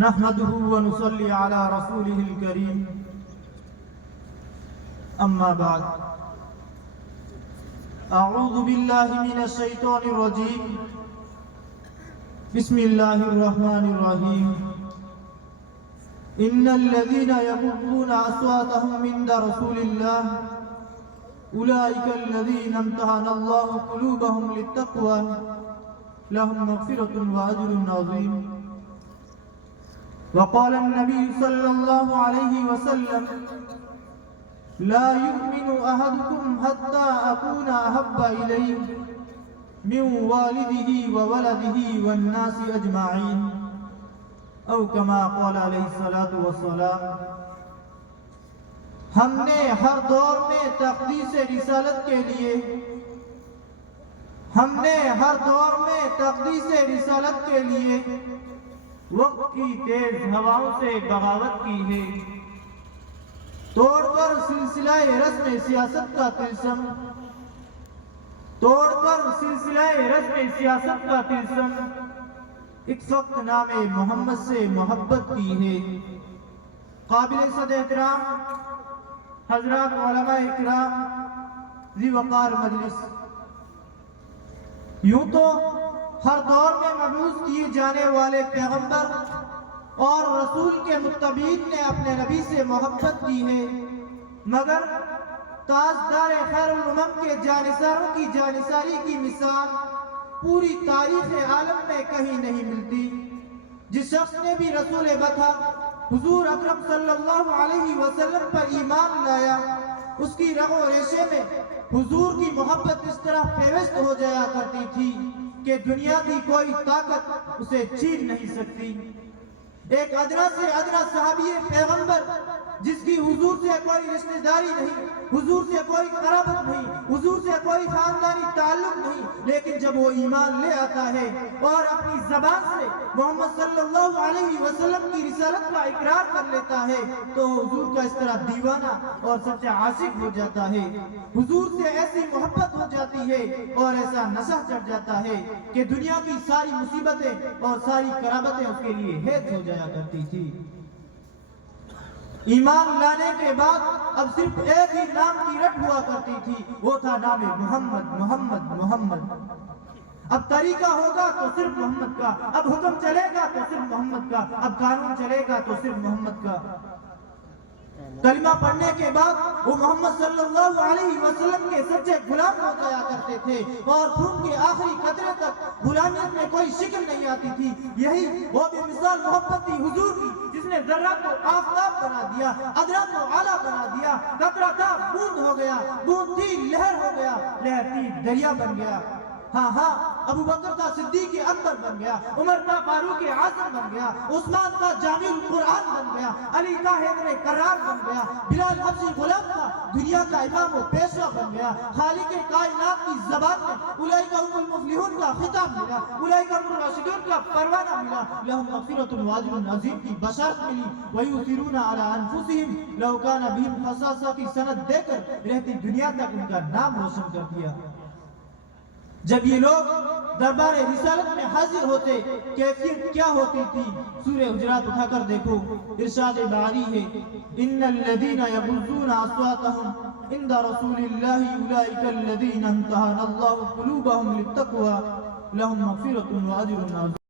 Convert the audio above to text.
نحمده ونصلي على رسوله الكريم أما بعد أعوذ بالله من الشيطان الرجيم بسم الله الرحمن الرحيم إن الذين يغضون أصواتهم عند رسول الله أولئك الذين امتحن الله قلوبهم للتقوى لهم مغفرة وأجر عظيم. وقال النبي صلى الله عليه وسلم لا يؤمن أحدكم حتى أكون أحب إليه من والده وولده والناس أجمعين أو كما قال عليه الصلاة والسلام. ہم نے ہر دور میں تقدیس رسالت کے لیے وقت کی تیز ہواؤں سے بغاوت کی ہے. توڑ کر سلسلہ رسم سیاست کا تلسم ایک وقت نام محمد سے محبت کی ہے. قابل صد احترام حضرات علماء اکرام ذی وقار مجلس، یوں تو ہر دور میں مبعوث کیے جانے والے پیغمبر اور رسول کے متبعین نے اپنے نبی سے محبت کی ہے، مگر تاجدار خیر الامم کے جانثاروں کی جانثاری کی مثال پوری تاریخ عالم میں کہیں نہیں ملتی. جس شخص نے بھی رسول بطا حضور اکرم صلی اللہ علیہ وسلم پر ایمان لایا، اس کی رگ و ریشے میں حضور کی محبت اس طرح پیوست ہو جایا کرتی تھی کہ دنیا کی کوئی طاقت اسے چھین نہیں سکتی. ایک ادنا سے ادنا صحابی پیغمبر جس کی حضور سے کوئی رشتہ داری نہیں، حضور سے کوئی قرابت نہیں، حضور سے کوئی خاندانی تعلق نہیں، لیکن جب وہ ایمان لے آتا ہے اور اپنی زبان سے محمد صلی اللہ علیہ وسلم کی رسالت کا اقرار کر لیتا ہے تو حضور کا اس طرح دیوانہ اور سچا عاشق ہو جاتا ہے. حضور سے ایسی محبت ہو جاتی ہے اور ایسا نشہ چڑھ جاتا ہے کہ دنیا کی ساری مصیبتیں اور ساری قرابتیں اس کے لیے ہیت ہو جایا کرتی تھی. ایمان لانے کے بعد اب صرف ایک ہی نام کی رٹ ہوا کرتی تھی، وہ تھا نام محمد محمد محمد. اب طریقہ ہوگا تو صرف محمد کا، اب حکم چلے گا تو صرف محمد کا، اب قانون چلے گا تو صرف محمد کا. کلمہ پڑھنے کے بعد وہ محمد صلی اللہ علیہ وسلم کے سچے غلام ہو جایا کرتے تھے اور خون کے آخری قطرے تک غلامیت میں کوئی شکل نہیں آتی تھی. یہی وہ بے مثال محبت تھی حضور کی جس نے ذرہ کو آفتاب بنا دیا، ادرا کو آلہ بنا دیا. قطرہ تھا بوند ہو گیا، بوند تھی لہر ہو گیا، لہر تھی دریا بن گیا. ہاں ابو بکر کا صدیق اکبر بن گیا، عمر کا فاروق اعظم بن گیا، عثمان کا جامع القرآن بن گیا، علی کا حیدر کرار بن گیا، بلال حبشی غلام کا دنیا کا امام و پیشوا بن گیا. خالق کائنات کی زبان میں اولئک هم المفلحون کا خطاب ملا، اولئک هم الراشدون کا پروانہ ملا، لهم مغفرۃ واجر عظیم کی بشارت ملی. ویؤثرون علی انفسهم لو کان بهم خصاصہ کی سند دے کر رہتی دنیا تک ان کا نام روشن کر دیا. جب یہ لوگ دربار رسالت میں حاضر ہوتے کیفیت کیا ہوتی تھی؟ سورہ حجرات اٹھا کر دیکھو، ارشاد باری ہے ان الذین یغضون اصواتهم عند رسول اللہ اولئک الذین امتحن اللہ قلوبهم للتقوى لهم مغفرۃ واجر عظیم.